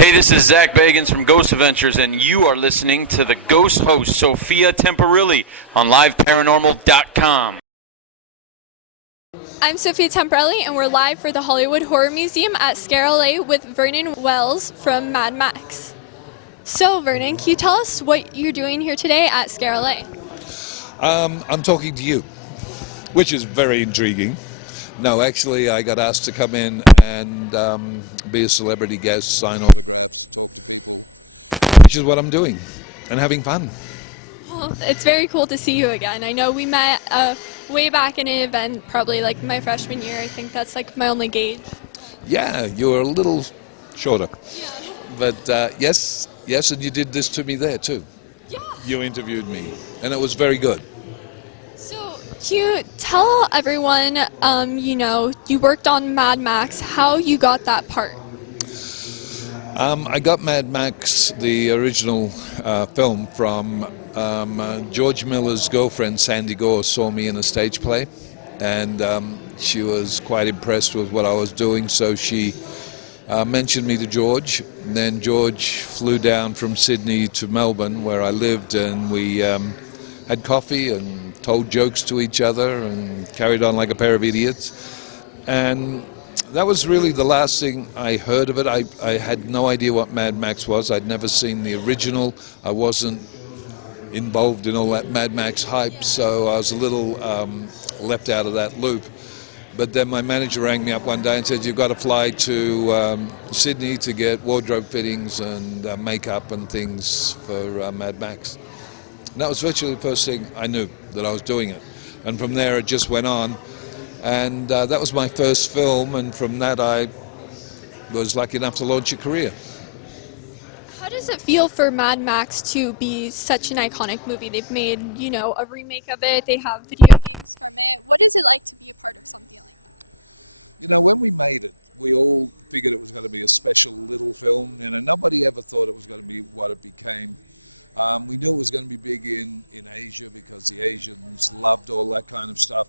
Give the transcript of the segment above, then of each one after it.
Hey, this is Zach Bagans from Ghost Adventures, and you are listening to the ghost host, Sophia Temperilli, on LiveParanormal.com. I'm Sophia Temperilli, and we're live for the Hollywood Horror Museum at ScareLA with Vernon Wells from Mad Max. So, Vernon, can you tell us what you're doing here today at ScareLA? I'm talking to you, which is very intriguing. No, actually, I got asked to come in and be a celebrity guest, sign off, which is what I'm doing, and having fun. Well, it's very cool to see you again. I know we met way back in an event, probably like my freshman year. I think that's like my only gauge. Yeah, you were a little shorter. Yeah. But yes, and you did this to me there too. Yeah. You interviewed me, and it was very good. So, can you tell everyone, you worked on Mad Max, how you got that part? I got Mad Max, the original film, from George Miller's girlfriend, Sandy Gore, saw me in a stage play, and she was quite impressed with what I was doing, so she mentioned me to George. And then George flew down from Sydney to Melbourne, where I lived, and we had coffee and told jokes to each other and carried on like a pair of idiots. And that was really the last thing I heard of it. I had no idea what Mad Max was. I'd never seen the original. I wasn't involved in all that Mad Max hype, so I was a little left out of that loop. But then my manager rang me up one day and said, you've got to fly to Sydney to get wardrobe fittings and makeup and things for Mad Max. And that was virtually the first thing I knew that I was doing it. And from there it just went on. And that was my first film, and from that I was lucky enough to launch a career. How does it feel for Mad Max to be such an iconic movie? They've made, a remake of it, they have video games of it. What is it like to be a part of it? When we made it, we all figured it was going to be a special little film. Nobody ever thought it was going to be what it became. We knew it was going to be big in Asia, because the Asians loved all that kind of stuff.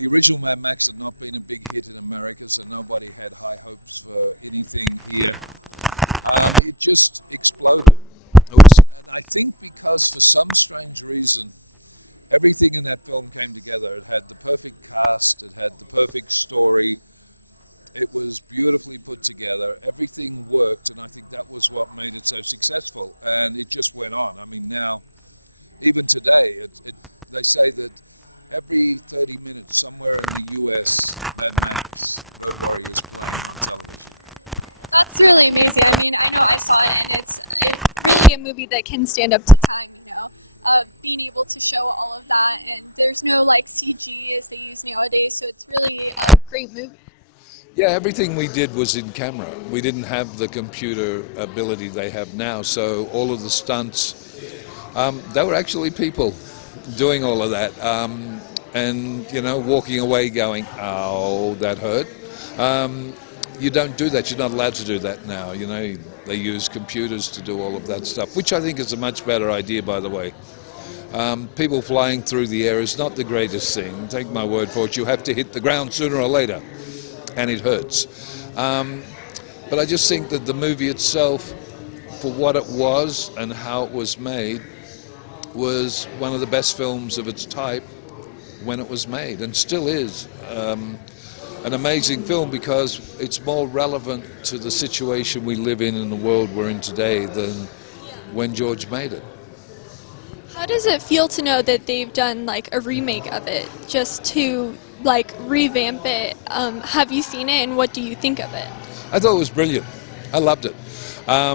The original Mad Max had not been a big hit in America, so nobody had high hopes for anything here. It just exploded. I think because for some strange reason, everything in that film came together. It had the perfect cast, it had the perfect story. It was beautifully put together. Everything worked. That was what made it so successful, and it just went on. Now, even today, they say that every 30 minutes somewhere in the U.S. Mad Max story is That's really amazing. I mean, I know it's really a movie that can stand up to time, being able to show all of that, and there's no CG as they use nowadays, so it's really a great movie. Yeah, everything we did was in camera. We didn't have the computer ability they have now, so all of the stunts, they were actually people doing all of that. And, walking away going, oh, that hurt. You don't do that. You're not allowed to do that now. They use computers to do all of that stuff, which I think is a much better idea, by the way. People flying through the air is not the greatest thing. Take my word for it. You have to hit the ground sooner or later, and it hurts. But I just think that the movie itself, for what it was and how it was made, was one of the best films of its type when it was made, and still is an amazing film because it's more relevant to the situation we live in the world we're in today than when George made it. How does it feel to know that they've done a remake of it, just to revamp it? Have you seen it, and what do you think of it? I thought it was brilliant. I loved it. I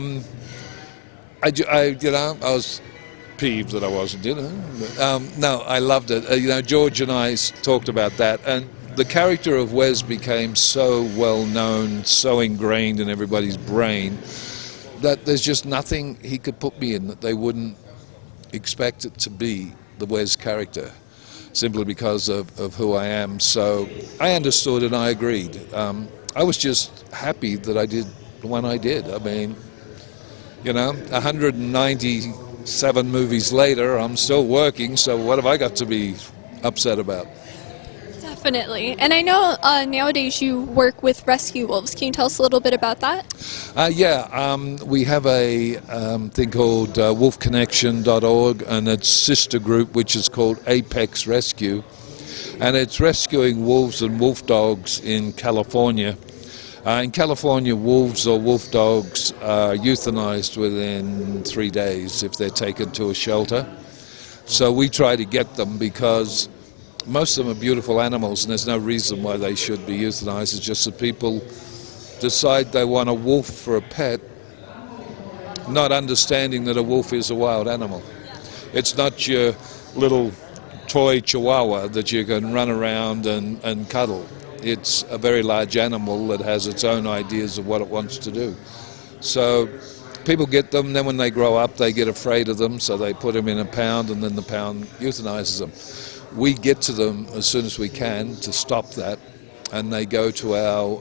was peeved that I wasn't, no, I loved it. George and I talked about that, and the character of Wez became so well known, so ingrained in everybody's brain, that there's just nothing he could put me in that they wouldn't expect it to be the Wez character, simply because of who I am. So I understood and I agreed. I was just happy that I did the one I did. 197 movies later, I'm still working, so what have I got to be upset about? Definitely. And I know nowadays you work with rescue wolves. Can you tell us a little bit about that? We have a thing called wolfconnection.org and its sister group, which is called Apex Rescue. And it's rescuing wolves and wolf dogs in California. In California, wolves or wolf dogs are euthanized within 3 days if they're taken to a shelter. So we try to get them because most of them are beautiful animals and there's no reason why they should be euthanized. It's just that people decide they want a wolf for a pet, not understanding that a wolf is a wild animal. It's not your little toy chihuahua that you can run around and cuddle. It's a very large animal that has its own ideas of what it wants to do. So people get them, then when they grow up they get afraid of them, so they put them in a pound and then the pound euthanizes them. We get to them as soon as we can to stop that, and they go to our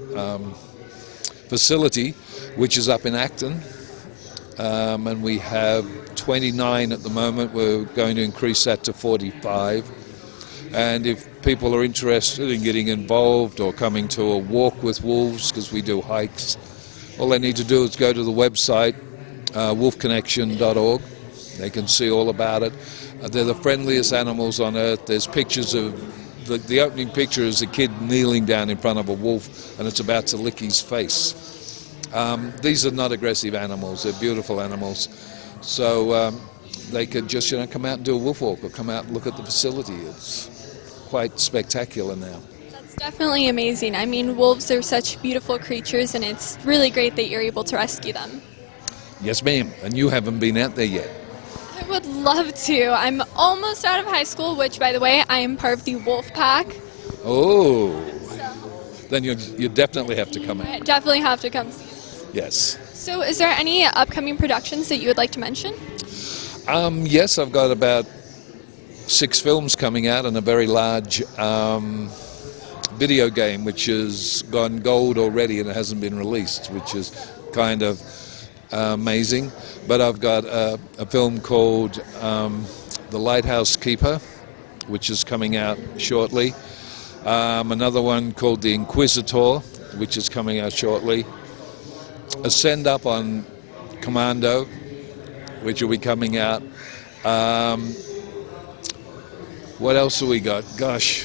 facility, which is up in Acton, and we have 29 at the moment. We're going to increase that to 45. And if people are interested in getting involved or coming to a walk with wolves, because we do hikes, all they need to do is go to the website, wolfconnection.org. They can see all about it. They're the friendliest animals on earth. There's pictures of, the opening picture is a kid kneeling down in front of a wolf and it's about to lick his face. These are not aggressive animals, they're beautiful animals. So they could just come out and do a wolf walk or come out and look at the facility. It's quite spectacular now. That's definitely amazing. I mean, wolves are such beautiful creatures and it's really great that you're able to rescue them. Yes, ma'am. And you haven't been out there yet. I would love to. I'm almost out of high school, which, by the way, I am part of the wolf pack. Oh, then you definitely have to come I out. definitely have to come see it. Yes. So is there any upcoming productions that you would like to mention? Yes, I've got about 6 films coming out and a very large video game which has gone gold already and it hasn't been released, which is kind of amazing. But I've got a film called The Lighthouse Keeper, which is coming out shortly. Another one called The Inquisitor, which is coming out shortly. A Send Up on Commando, which will be coming out. What else have we got? Gosh,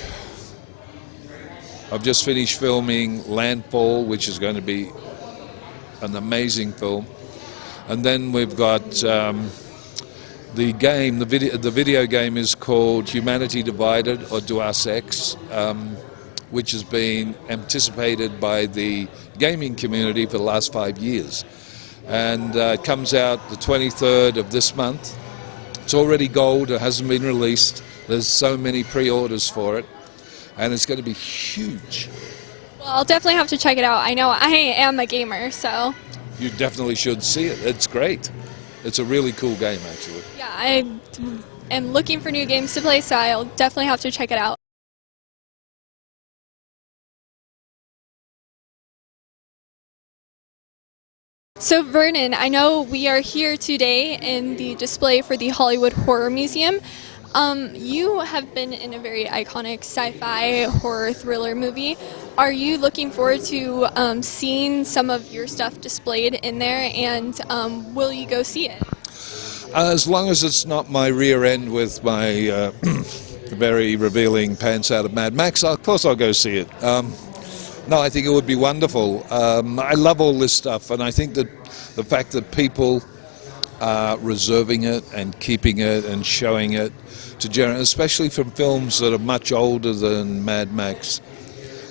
I've just finished filming Landfall, which is going to be an amazing film. And then we've got the game, the video game is called Humanity Divided, or Deus Ex, which has been anticipated by the gaming community for the last 5 years. And it comes out the 23rd of this month. It's already gold, it hasn't been released. There's so many pre-orders for it, and it's going to be huge. Well, I'll definitely have to check it out. I know I am a gamer, so... You definitely should see it. It's great. It's a really cool game, actually. Yeah, I am looking for new games to play, so I'll definitely have to check it out. So Vernon, I know we are here today in the display for the Hollywood Horror Museum. You have been in a very iconic sci-fi horror thriller movie. Are you looking forward to seeing some of your stuff displayed in there, and will you go see it? As long as it's not my rear end with my very revealing pants out of Mad Max, of course I'll go see it. No, I think it would be wonderful. I love all this stuff, and I think that the fact that people are reserving it and keeping it and showing it to generate, especially from films that are much older than Mad Max,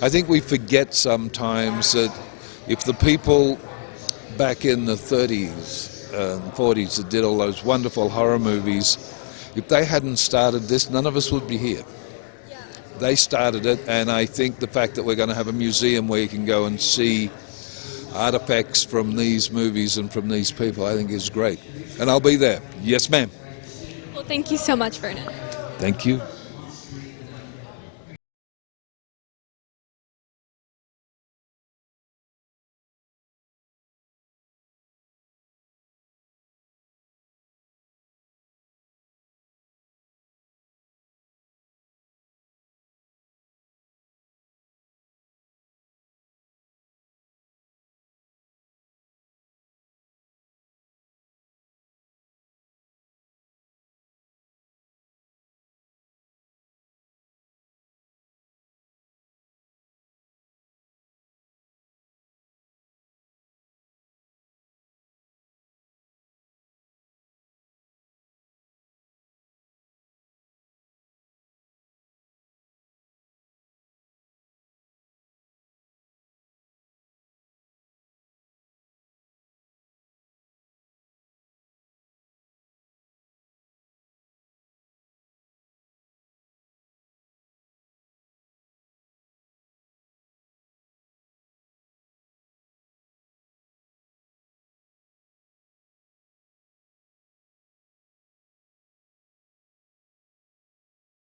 I think we forget sometimes that if the people back in the 30s and 40s that did all those wonderful horror movies, if they hadn't started this, none of us would be here. They started it, and I think the fact that we're going to have a museum where you can go and see artifacts from these movies and from these people, I think is great. And I'll be there. Yes, ma'am. Well, thank you so much, Vernon. Thank you.